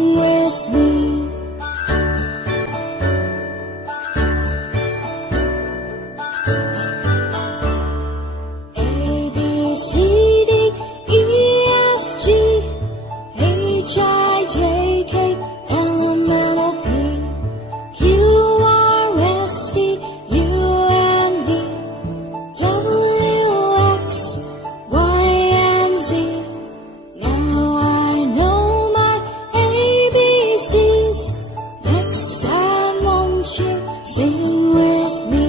sing with me. A, B, C, D, E, F, G, H, I, J, K, L, M, N, O, P, Q, R, S, T, U, N, V, W, X, Y, and Z. Now I know my ABCs. Next time won't you sing with me?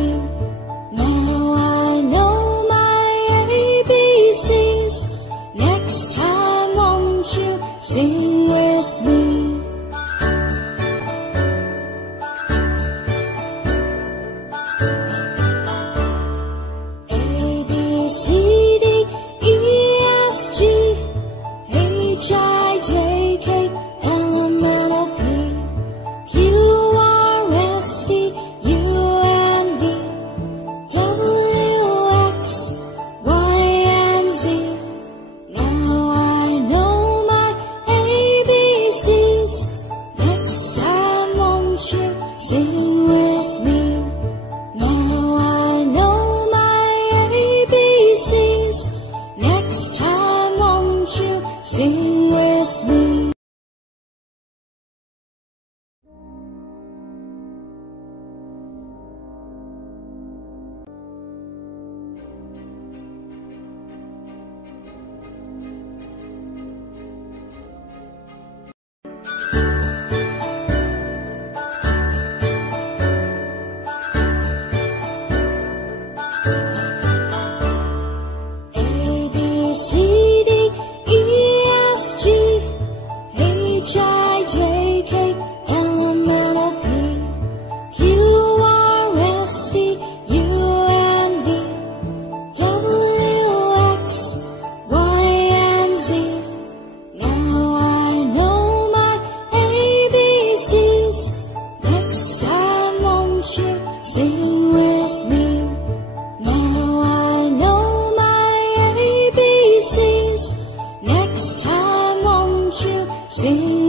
Now I know my ABCs. Next time won't you sing with me? A, B, C, D, E, F, G, H, I, J, K, L, M, N, O, P, Q, R, S, T, U, N, V, W, X, Y, and Z. Now I know my ABCs. Next time won't you sing with me? Now I know my ABCs. Next time won't you sing with me? A, B, C, D, E, F, G, H, I, J, K, L, M, N, O, P, Q, R, S, T, U, N, V, W, X, Y, and Z. Now I know my ABCs. Next time won't you sing with me? Now I know my ABCs. Next time won't you sing